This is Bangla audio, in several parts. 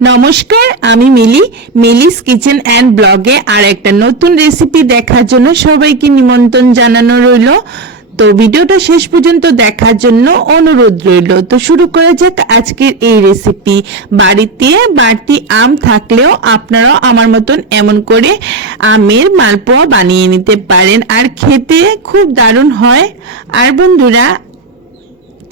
নমস্কার, আমি মিলিস কিচেন অ্যান্ড ব্লগে আর একটা নতুন রেসিপি দেখার জন্য সবাইকে নিমন্ত্রণ জানানো রইল। তো ভিডিওটা শেষ পর্যন্ত দেখার জন্য অনুরোধ রইল। তো শুরু করা যাক আজকের এই রেসিপি। বাড়িতে বাড়তি আম থাকলেও আপনারাও আমার মতন এমন করে আমের মালপোয়া বানিয়ে নিতে পারেন, আর খেতে খুব দারুণ হয়। আর বন্ধুরা,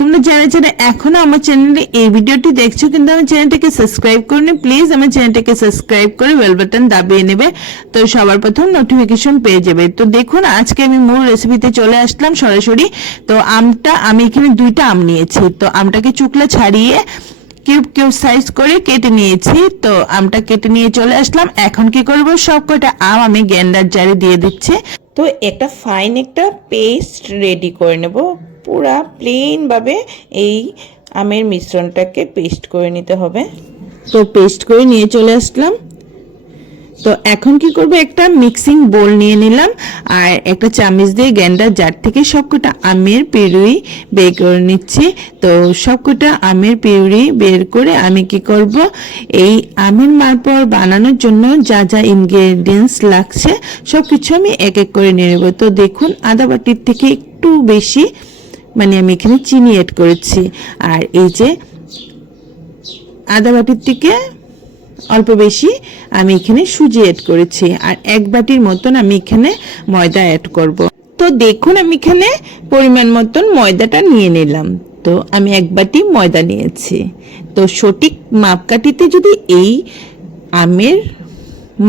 তোমরা যারা যারা এখনো আমার চ্যানেলে এই ভিডিওটি দেখছো কিন্তু আমার চ্যানেলটাকে সাবস্ক্রাইব করনি, প্লিজ আমার চ্যানেলটাকে সাবস্ক্রাইব করে বেল বাটন দাবিয়ে নেবে, তো সবার প্রথম নোটিফিকেশন পেয়ে যাবে। তো দেখুন, আজকে আমি মূল রেসিপিতে চলে আসলাম সরাসরি। তো আমি এখানে 2টা আম নিয়েছি। তো আমটাকে চুকলা ছাড়িয়ে কিউব কিউব সাইজ করে কেটে নিয়েছি। তো আমটা কেটে নিয়ে চলে আসলাম। এখন কি করব, সব কটা আম আমি গ্রাইন্ডার জারে দিয়ে দিচ্ছি। তো একটা ফাইন একটা পেস্ট রেডি করে নেব। পুরা প্লেন ভাবে এই আমের মিশ্রণটাকে পেস্ট করে নিতে হবে। তো পেস্ট করে নিয়ে চলে আসলাম। তো এখন কি করব, একটা মিক্সিং বোল নিয়ে নিলাম আর একটা চামচ দিয়ে গ্রাইন্ডার জার থেকে সবকটা আমের পিউরি বের করে নিচ্ছি। তো সবকটা আমের পিউরি বের করে আমি কি করব, এই আমের মালপোয়া বানানোর জন্য যা যা ইনগ্রেডিয়েন্টস লাগছে সবকিছু আমি এক এক করে নিয়ে নেব। তো দেখুন, আদা বাটির থেকে একটু বেশি আমি এখানে চিনি এড করেছি, আর এই যে আদা বাটির থেকে অল্প বেশি আমি এখানে সুজি এড করেছি, আর 1 বাটির মতন আমি এখানে ময়দা এড করব। তো দেখুন, আমি এখানে পরিমাণ মতন ময়দাটা নিয়ে নিলাম। তো আমি 1 বাটি ময়দা নিয়েছি। তো সঠিক মাপকাঠিতে যদি এই আমের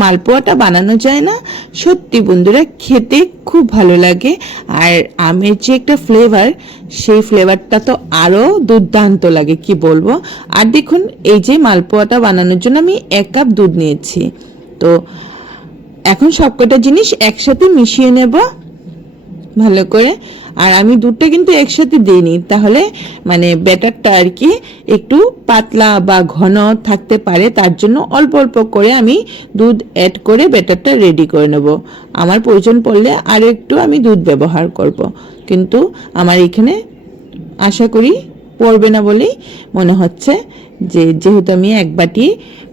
মালপোয়াটা বানানো যায় না, সত্যি বন্ধুরা খেতে খুব ভালো লাগে। আর আমের যে একটা ফ্লেভার, সেই ফ্লেভারটা তো আরো দুর্দান্ত লাগে, কি বলবো। আর দেখুন, এই যে মালপোয়াটা বানানোর জন্য আমি 1 কাপ দুধ নিয়েছি। তো এখন সবকটা জিনিস একসাথে মিশিয়ে নেব ভালো করে। আর আমি দুধটা কিন্তু একসাথে দিইনি, তাহলে ব্যাটারটা আর কি একটু পাতলা বা ঘন থাকতে পারে, তার জন্য অল্প অল্প করে আমি দুধ অ্যাড করে ব্যাটারটা রেডি করে নেব। আমার প্রয়োজন পড়লে আর একটু আমি দুধ ব্যবহার করব, কিন্তু আমার এখানে আশা করি পড়বে না বলেই মনে হচ্ছে। যেহেতু আমি 1 বাটি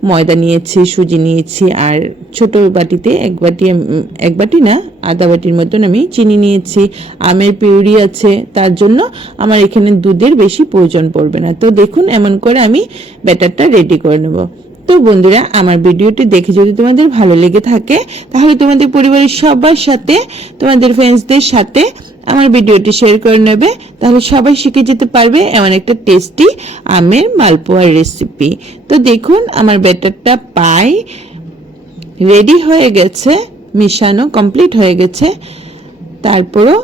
ময়দা নিয়েছি, সুজি নিয়েছি, আর ছোট বাটিতে 1 বাটি না, আধা বাটির মতন আমি চিনি নিয়েছি। আমের পিউরি আছে, তার জন্য আমার এখানে দুধের বেশি প্রয়োজন পড়বে না। তো দেখুন, এমন করে আমি ব্যাটারটা রেডি করে নেব। তো বন্ধুরা, আমার ভিডিওটি দেখে যদি তোমাদের ভালো লেগে থাকে, তাহলে তোমাদের পরিবারের সবার সাথে, তোমাদের ফ্রেন্ডসদের সাথে আমার ভিডিওটি শেয়ার করে নেবে, তাহলে সবাই শিখে যেতে পারবে এমন একটা টেস্টি আমের মালপোয়ার রেসিপি। তো দেখুন, আমার ব্যাটারটা রেডি হয়ে গেছে, মিশানো কমপ্লিট হয়ে গেছে। তারপরও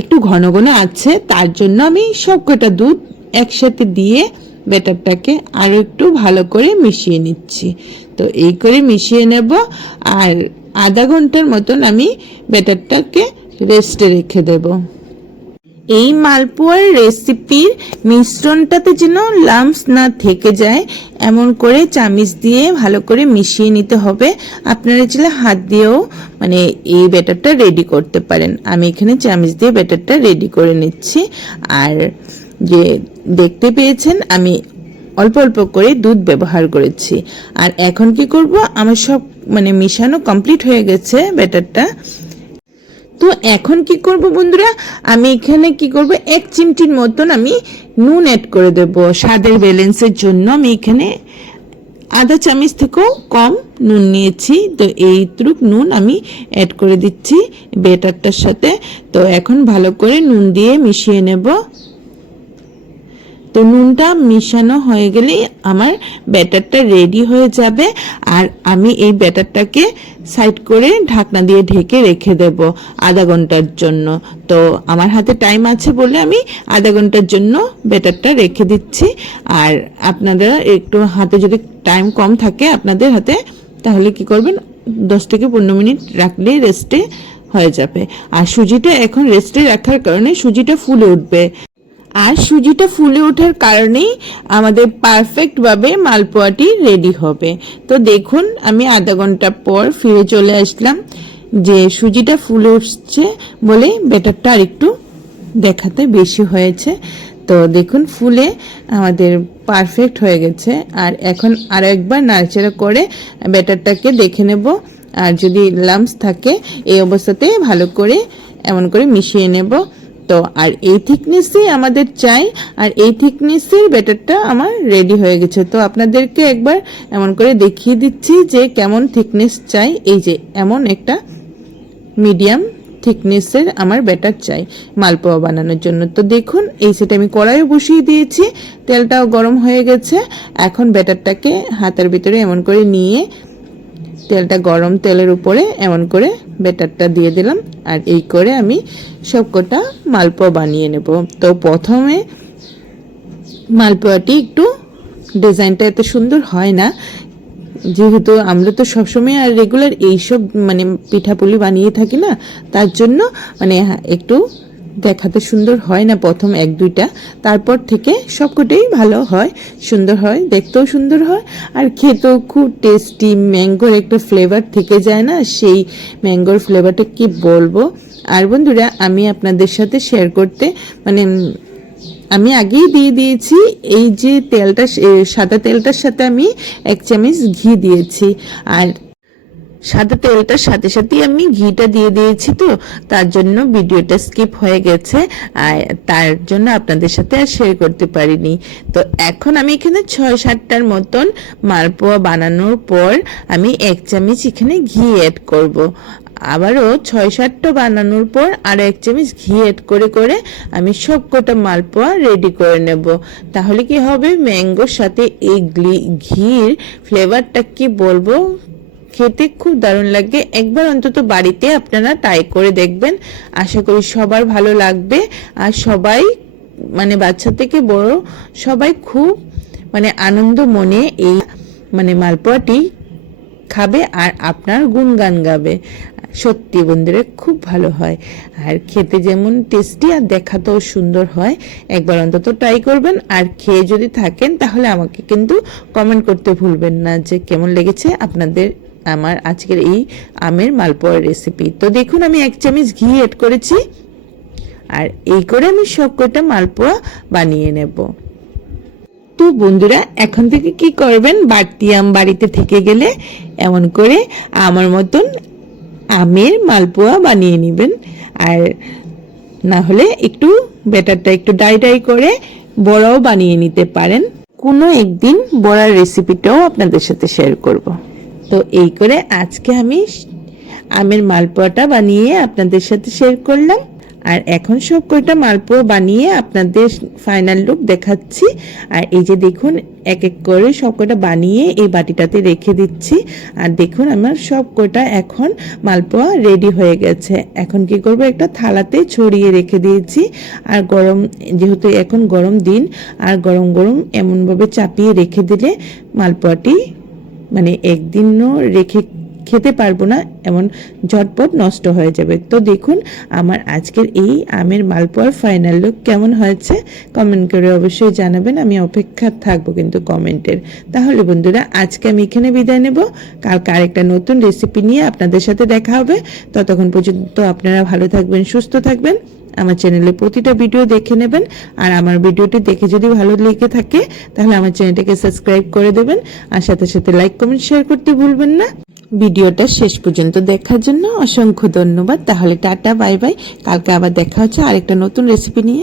একটু ঘন ঘন আছে, তার জন্য আমি সবকটা দুধ একসাথে দিয়ে ব্যাটারটাকে আরো একটু ভালো করে মিশিয়ে নিচ্ছি। তো এই করে মিশিয়ে নেব, আর আধা ঘন্টার মতন আমি ব্যাটারটাকে রেস্টে রেখে দেব। এই মালপোয়ার রেসিপির মিশ্রণটাতে যেন লাম্পস না থেকে যায়, এমন করে চামচ দিয়ে ভালো করে মিশিয়ে নিতে হবে। আপনারা চাইলে হাত দিয়েও এই ব্যাটারটা রেডি করতে পারেন। আমি এখানে চামচ দিয়ে ব্যাটারটা রেডি করে নিচ্ছি। আর যে দেখতে পেয়েছেন, আমি অল্প অল্প করে দুধ ব্যবহার করেছি। আর এখন কি করব, আমার সব মিশানো কমপ্লিট হয়ে গেছে ব্যাটারটা। তো এখন কি করব বন্ধুরা, আমি এখানে কি করব, 1 চিমটির মতন আমি নুন অ্যাড করে দেব স্বাদের ব্যালেন্সের জন্য। আমি এখানে আধা চামচ থেকেও কম নুন নিয়েছি। তো এইটুক নুন আমি অ্যাড করে দিচ্ছি ব্যাটারটার সাথে। তো এখন ভালো করে নুন দিয়ে মিশিয়ে নেব। তো নুনটা মিশানো হয়ে গেলেই আমার ব্যাটারটা রেডি হয়ে যাবে। আর আমি এই ব্যাটারটাকে সাইড করে ঢাকনা দিয়ে ঢেকে রেখে দেব আধা ঘন্টার জন্য। তো আমার হাতে টাইম আছে বলে আমি আধা ঘন্টার জন্য ব্যাটারটা রেখে দিচ্ছি। আর আপনারা একটু হাতে যদি টাইম কম থাকে আপনাদের হাতে, তাহলে কি করবেন, 10 থেকে 15 মিনিট রাখলেই রেস্টে হয়ে যাবে। আর সুজিটা এখন রেস্টে রাখার কারণে সুজিটা ফুলে উঠবে, আর সুজিটা ফুলে ওঠার কারণেই আমাদের পারফেক্ট ভাবে মালপোয়াটি রেডি হবে। তো দেখুন, আমি আধা ঘন্টা পর ফিরে চলে আসলাম। যে সুজিটা ফুলে উঠছে বলে ব্যাটারটা আরেকটু দেখাতে বেশি হয়েছে। তো দেখুন ফুলে আমাদের পারফেক্ট হয়ে গেছে। আর এখন আরও একবার নাড়াচাড়া করে ব্যাটারটাকে দেখে নেব। আর যদি লাম্পস থাকে এই অবস্থাতে ভালো করে এমন করে মিশিয়ে নেব। তো আর এই থিকনেসই আমাদের চাই, আর এই থিকনেসের ব্যাটারটা আমার রেডি হয়ে গেছে। তো আপনাদেরকে একবার এমন করে দেখিয়ে দিচ্ছি যে কেমন থিকনেস চাই। এই যে এমন একটা মিডিয়াম থিকনেসের আমার ব্যাটার চাই মালপোয়া বানানোর জন্য। তো দেখুন এই সেটা আমি কড়াইও বসিয়ে দিয়েছি, তেলটাও গরম হয়ে গেছে। এখন ব্যাটারটাকে হাতের ভিতরে এমন করে নিয়ে তেলটা গরম তেলের উপরে এমন করে ব্যাটারটা দিয়ে দিলাম। আর এই করে আমি সবকটা মালপোয়া বানিয়ে নেব। তো প্রথমে মালপোয়াটি একটু ডিজাইনটা এত সুন্দর হয় না, যেহেতু আমরা তো সবসময় আর রেগুলার এইসব মানে পিঠাপুলি বানিয়ে থাকি না, তার জন্য মানে একটু দেখাতে সুন্দর হয় না প্রথম এক দুইটা, তারপর থেকে সবকটাই ভালো হয়, সুন্দর হয়, দেখতেও সুন্দর হয় আর খেতেও খুব টেস্টি। ম্যাঙ্গোর একটা ফ্লেভার থেকে যায় না, সেই ম্যাঙ্গোর ফ্লেভারটা কি বলবো। আর বন্ধুরা আমি আপনাদের সাথে শেয়ার করতে মানে আমি আগেই দিয়ে দিয়েছি এই যে তেলটা, সাদা তেলটার সাথে আমি 1 চামচ ঘি দিয়েছি। আর সাদা তেলটার সাথে সাথেই আমি ঘিটা দিয়ে দিয়েছি, তো তার জন্য ভিডিওটা স্কিপ হয়ে গেছে, আর তার জন্য আপনাদের সাথে আর শেয়ার করতে পারিনি। তো এখন আমি এখানে 6-7টার মতন মালপোয়া বানানোর পর আমি 1 চামচ এখানে ঘি অ্যাড করব। আবারও 6-7টা বানানোর পর আরও 1 চামচ ঘি অ্যাড করে করে আমি সবকটা মালপোয়া রেডি করে নেব। তাহলে কি হবে, ম্যাঙ্গোর সাথে এই ঘির ফ্লেভারটা কি বলবো, খেতে খুব দারুণ লাগে। একবার অন্তত বাড়িতে আপনারা ট্রাই করে দেখবেন, আশা করি সবার ভালো লাগবে। আর সবাই মানে বাচ্চা থেকে বড় সবাই খুব মানে আনন্দ মনে এই মানে মালপোয়াটি খাবে আর আপনার গুণগান গাবে। সত্যি বন্ধুরা খুব ভালো হয় আর খেতে যেমন টেস্টি আর দেখাতেও সুন্দর হয়। একবার অন্তত ট্রাই করবেন, আর খেয়ে যদি থাকেন তাহলে আমাকে কিন্তু কমেন্ট করতে ভুলবেন না যে কেমন লেগেছে আপনাদের আমার আজকের এই আমের মালপোয়ার রেসিপি। তো দেখুন আমি 1 চামচ ঘি অ্যাড করেছি, আর এই করে আমি সবকটা মালপোয়া বানিয়ে নেব। তো বন্ধুরা এখন থেকে কি করবেন, বাড়তি আম বাড়িতে থেকে গেলে এমন করে আমার মতন আমের মালপোয়া বানিয়ে নেবেন। আর না হলে একটু ব্যাটারটা একটু ডাই ডাই করে বড়াও বানিয়ে নিতে পারেন। কোনো একদিন বড়ার রেসিপিটাও আপনাদের সাথে শেয়ার করব। তো এই করে আজকে আমি আমের মালপোয়াটা বানিয়ে আপনাদের সাথে শেয়ার করলাম। আর এখন সব কয়টা মালপোয়া বানিয়ে আপনাদের ফাইনাল লুক দেখাচ্ছি। আর এই যে দেখুন এক এক করে সব কয়টা বানিয়ে এই বাটিটাতে রেখে দিচ্ছি। আর দেখুন আমার সব কয়টা এখন মালপোয়া রেডি হয়ে গেছে। এখন কি করব, একটা থালাতে ছড়িয়ে রেখে দিয়েছি। আর গরম, যেহেতু এখন গরম দিন, আর গরম গরম এমনভাবে চাপিয়ে রেখে দিলে মালপোয়াটি মানে একদিনও রেখে খেতে পারবো না, এমন ঝটপট নষ্ট হয়ে যাবে। তো দেখুন আমার আজকের এই আমের মালপোয়ার ফাইনাল লুক কেমন হয়েছে কমেন্ট করে অবশ্যই জানাবেন, আমি অপেক্ষা থাকবো কিন্তু কমেন্টের। তাহলে বন্ধুরা আজকে আমি এখানে বিদায় নেব, কালকে আরেকটা নতুন রেসিপি নিয়ে আপনাদের সাথে দেখা হবে। ততক্ষণ পর্যন্ত আপনারা ভালো থাকবেন, সুস্থ থাকবেন, আমার চ্যানেলে প্রতিটা ভিডিও দেখে নেবেন। আর আমার ভিডিওটি দেখে যদি ভালো লেগে থাকে তাহলে আমার চ্যানেলটাকে সাবস্ক্রাইব করে দেবেন, আর সাথে সাথে লাইক কমেন্ট শেয়ার করতে ভুলবেন না। ভিডিওটা শেষ পর্যন্ত দেখার জন্য অসংখ্য ধন্যবাদ। তাহলে টাটা, বাই বাই। কালকে আবার দেখা হচ্ছে আরেকটা নতুন রেসিপি নিয়ে।